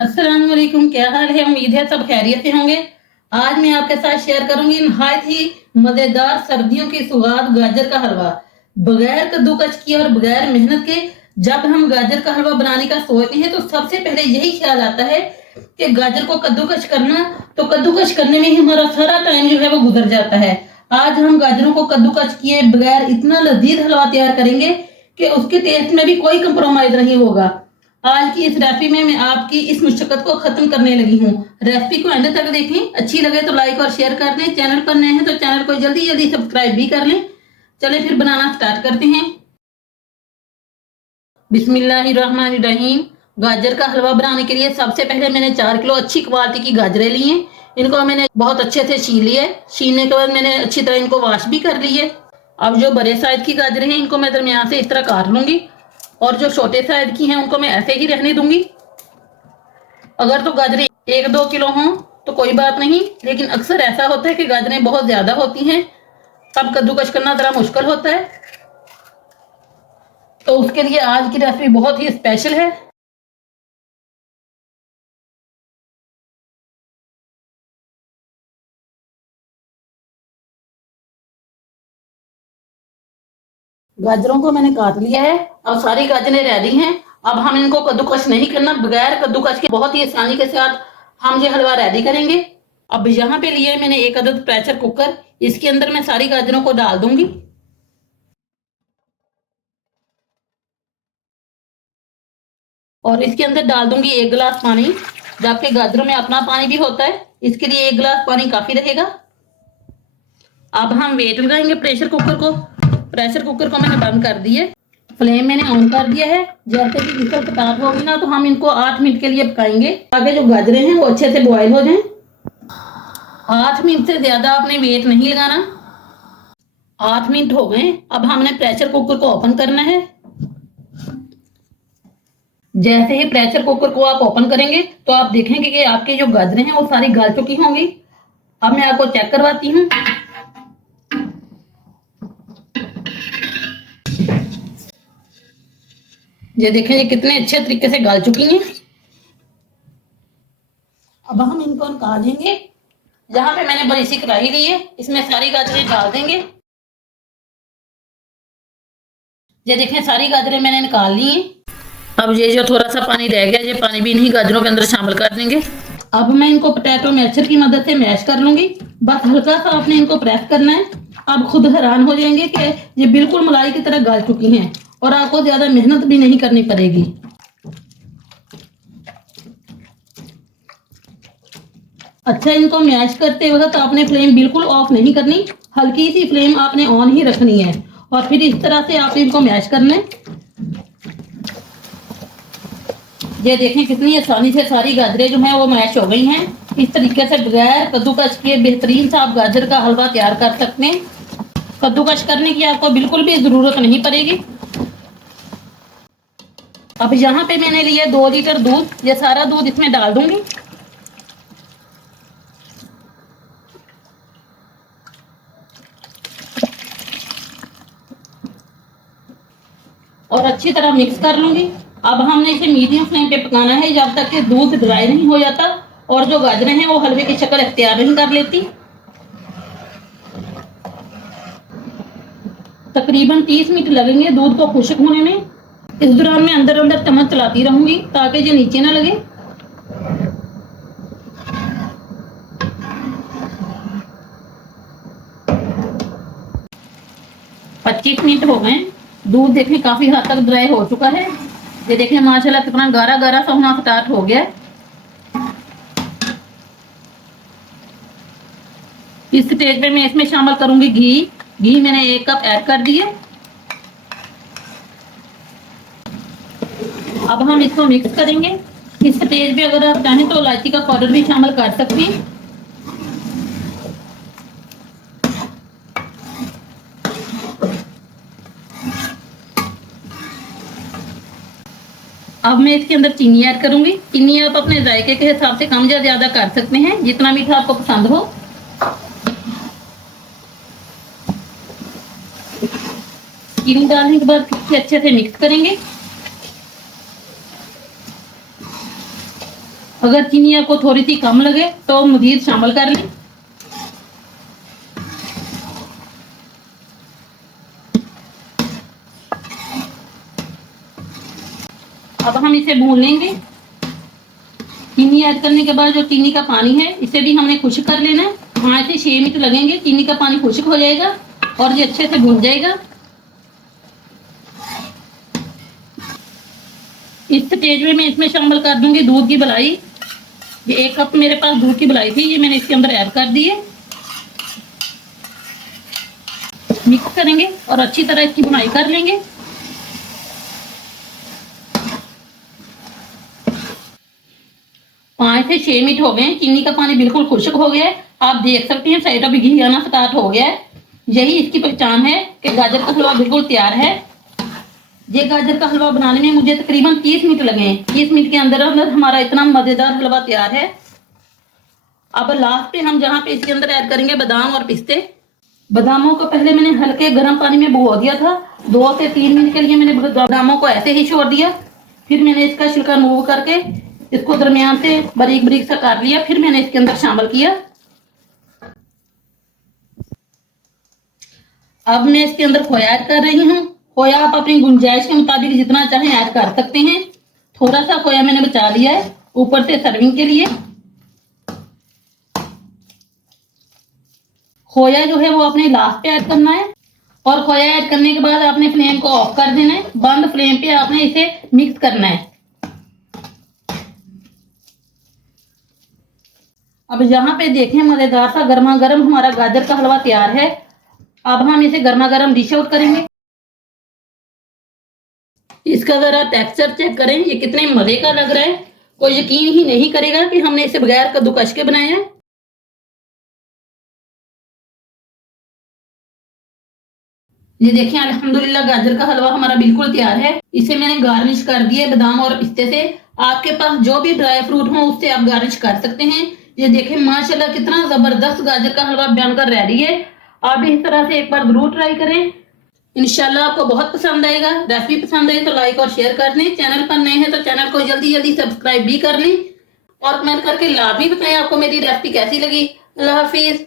अस्सलाम वालेकुम। क्या हाल है? उम्मीद है सब खैरियत से होंगे। आज मैं आपके साथ शेयर करूंगी नहायत ही मजेदार सर्दियों की सौगात गाजर का हलवा। बगैर कद्दूकस किए और बगैर मेहनत के जब हम गाजर का हलवा बनाने का सोचते हैं तो सबसे पहले यही ख्याल आता है कि गाजर को कद्दूकस करना। तो कद्दूकस करने में ही हमारा सारा टाइम जो है वो गुजर जाता है। आज हम गाजरों को कद्दूकस किए बगैर इतना लजीज हलवा तैयार करेंगे कि उसके टेस्ट में भी कोई कंप्रोमाइज नहीं होगा। आज की इस रेसिपी में मैं आपकी इस मुश्किल को खत्म करने लगी हूँ। रेसिपी को एंड तक देखें, अच्छी लगे तो लाइक और शेयर कर दें। चैनल पर नए हैं तो चैनल को जल्दी जल्दी सब्सक्राइब भी कर लें। चलें फिर बनाना स्टार्ट करते हैं। बिस्मिल्लाहिर्रहमानिर्रहीम। गाजर का हलवा बनाने के लिए सबसे पहले मैंने 4 किलो अच्छी क्वालिटी की गाजरें ली हैं। इनको मैंने बहुत अच्छे से छील लिया है। छीलने के बाद मैंने अच्छी तरह इनको वॉश भी कर ली है। अब जो बड़े साइज की गाजरें हैं इनको मैं दरमियान से इस तरह काट लूंगी और जो छोटे साइज की हैं उनको मैं ऐसे ही रहने दूंगी। अगर तो गाजरें 1-2 किलो हों तो कोई बात नहीं, लेकिन अक्सर ऐसा होता है कि गाजरें बहुत ज्यादा होती हैं, तब कद्दूकस करना जरा मुश्किल होता है। तो उसके लिए आज की रेसिपी बहुत ही स्पेशल है। गाजरों को मैंने काट लिया है। अब सारी गाजरें रेडी हैं। अब हम इनको कद्दूकस नहीं करना, बगैर कद्दूकस के बहुत ही आसानी के साथ हम ये हलवा रेडी करेंगे। अब यहाँ पे लिए मैंने एक अदद प्रेशर कुकर। इसके अंदर मैं सारी गाजरों को डाल दूंगी और इसके अंदर डाल दूंगी 1 गिलास पानी। जबकि गाजरों में अपना पानी भी होता है, इसके लिए 1 गिलास पानी काफी रहेगा। अब हम वेट लगाएंगे प्रेशर कुकर को। प्रेशर कुकर को मैंने बंद कर दिया, फ्लेम मैंने ऑन कर दिया है। जैसे कि विसल स्टार्ट होगी ना तो हम इनको 8 मिनट के लिए पकाएंगे ताकि जो गाजरें हैं वो अच्छे से बॉयल हो जाएं। 8 मिनट से ज्यादा आपने वेट नहीं लगाना। 8 मिनट हो गए। अब हमने प्रेशर कुकर को ओपन करना है। जैसे ही प्रेशर कुकर को आप ओपन करेंगे तो आप देखेंगे कि आपकी जो गाजरें हैं वो सारी गल चुकी होंगी। अब मैं आपको चेक करवाती हूँ। ये देखें, ये कितने अच्छे तरीके से गल चुकी हैं। अब हम इनको निकालेंगे। जहां पे मैंने बड़ी सी कढ़ाई ली है इसमें सारी गाजरें डाल देंगे। ये देखें, सारी गाजरें मैंने निकाल ली हैं। अब ये जो थोड़ा सा पानी रह गया, ये पानी भी इन्हीं गाजरों के अंदर शामिल कर देंगे। अब मैं इनको पोटैटो मैशर की मदद से मैश कर लूंगी। बस हल्का सा आपने इनको प्रेस करना है। आप खुद हैरान हो जाएंगे कि ये बिल्कुल मलाई की तरह गल चुकी हैं और आपको ज्यादा मेहनत भी नहीं करनी पड़ेगी। अच्छा, इनको मैश करते वक्त आपने फ्लेम बिल्कुल ऑफ नहीं करनी, हल्की सी फ्लेम आपने ऑन ही रखनी है और फिर इस तरह से आप इनको मैश करना है। ये देखें कितनी आसानी से सारी गाजरें जो हैं वो मैश हो गई हैं। इस तरीके से बगैर कद्दूकस किए बेहतरीन सा आप गाजर का हलवा तैयार कर सकते हैं। कद्दूकस करने की आपको बिल्कुल भी जरूरत नहीं पड़ेगी। अब यहाँ पे मैंने लिया 2 लीटर दूध। ये सारा दूध इसमें डाल दूंगी और अच्छी तरह मिक्स कर लूंगी। अब हमने इसे मीडियम फ्लेम पे पकाना है जब तक कि दूध ड्राई नहीं हो जाता और जो गाजरें हैं वो हलवे की शक्ल इख्तियार नहीं कर लेती। तकरीबन 30 मिनट लगेंगे दूध को खुश्क होने में। इस दौरान मैं अंदर अंदर चम्मच चलाती रहूंगी ताकि ये नीचे ना लगे। 25 मिनट हो गए। दूध देखने काफी हद तक ड्राई हो चुका है। ये देखिए माशाल्लाह कितना गाढ़ा गाढ़ा सा होना स्टार्ट हो गया है। इस स्टेज पे मैं इसमें शामिल करूंगी घी। घी मैंने 1 कप ऐड कर दिए। अब हम इसको मिक्स करेंगे। इस स्टेज पे अगर आप चाहें तो इलायची का पाउडर भी शामिल कर सकते हैं। अब मैं इसके अंदर चीनी ऐड करूंगी। चीनी आप अपने जायके के हिसाब से कम या ज्यादा कर सकते हैं, जितना मीठा आपको पसंद हो। चीनी डालने के बाद अच्छे से मिक्स करेंगे। अगर चीनी आपको थोड़ी सी कम लगे तो मजीद शामिल कर लें। अब हम इसे भून लेंगे। चीनी ऐड करने के बाद जो चीनी का पानी है इसे भी हमने खुश्क कर लेना है। 5 से 6 मिनट लगेंगे, चीनी का पानी खुश्क हो जाएगा और ये अच्छे से भून जाएगा। इस स्टेज में मैं इसमें शामिल कर दूंगी दूध की मलाई। ये 1 कप मेरे पास दूध की मलाई थी, ये मैंने इसके अंदर ऐड कर दी है। मिक्स करेंगे और अच्छी तरह इसकी भुनाई कर लेंगे। पाँच से 6 मिनट हो गए, चीनी का पानी बिल्कुल खुश्क हो गया है। आप देख सकते हैं साइडों पे घी आना स्टार्ट हो गया है। यही इसकी पहचान है कि गाजर का हलवा बिल्कुल तैयार है। ये गाजर का हलवा बनाने में मुझे तकरीबन 30 मिनट लगे हैं। 30 मिनट के अंदर अंदर हमारा इतना मजेदार हलवा तैयार है। अब लास्ट पे हम जहाँ पे इसके अंदर ऐड करेंगे बादाम और पिस्ते। बादामों को पहले मैंने हल्के गर्म पानी में भिगो दिया था। 2 से 3 मिनट के लिए मैंने बादामों को ऐसे ही छोड़ दिया। फिर मैंने इसका छिलका रिमूव करके इसको दरमियान से बारीक बारीक सा काट लिया। फिर मैंने इसके अंदर शामिल किया। अब मैं इसके अंदर खोया ऐड कर रही हूँ। खोया आप अपनी गुंजाइश के मुताबिक जितना चाहें ऐड कर सकते हैं। थोड़ा सा खोया मैंने बचा लिया है ऊपर से सर्विंग के लिए। खोया जो है वो अपने लास्ट पे ऐड करना है और खोया ऐड करने के बाद आपने फ्लेम को ऑफ कर देना है। बंद फ्लेम पे आपने इसे मिक्स करना है। अब यहाँ पे देखें मजेदार सा गर्मा गर्म हमारा गाजर का हलवा तैयार है। अब हम इसे गर्मा गर्म डिश आउट करेंगे। इसका जरा टेक्सचर चेक करें, ये कितने मजे का लग रहा है। कोई यकीन ही नहीं करेगा कि हमने इसे बगैर कद्दूकस के बनाया है। ये देखिए अल्हम्दुलिल्लाह गाजर का हलवा हमारा बिल्कुल तैयार है। इसे मैंने गार्निश कर दिया बादाम और पिस्ते से। आपके पास जो भी ड्राई फ्रूट हो उससे आप गार्निश कर सकते हैं। ये देखें माशाल्लाह कितना जबरदस्त गाजर का हलवा बनकर रेडी है। आप भी इस तरह से एक बार जरूर ट्राई करें। इंशाल्लाह आपको बहुत पसंद आएगा। रेसिपी पसंद आई तो लाइक और शेयर कर लें। चैनल पर नए हैं तो चैनल को जल्दी जल्दी सब्सक्राइब भी कर लें और कमेंट करके लाजमी बताएं आपको मेरी रेसिपी कैसी लगी। अल्लाह हाफिज।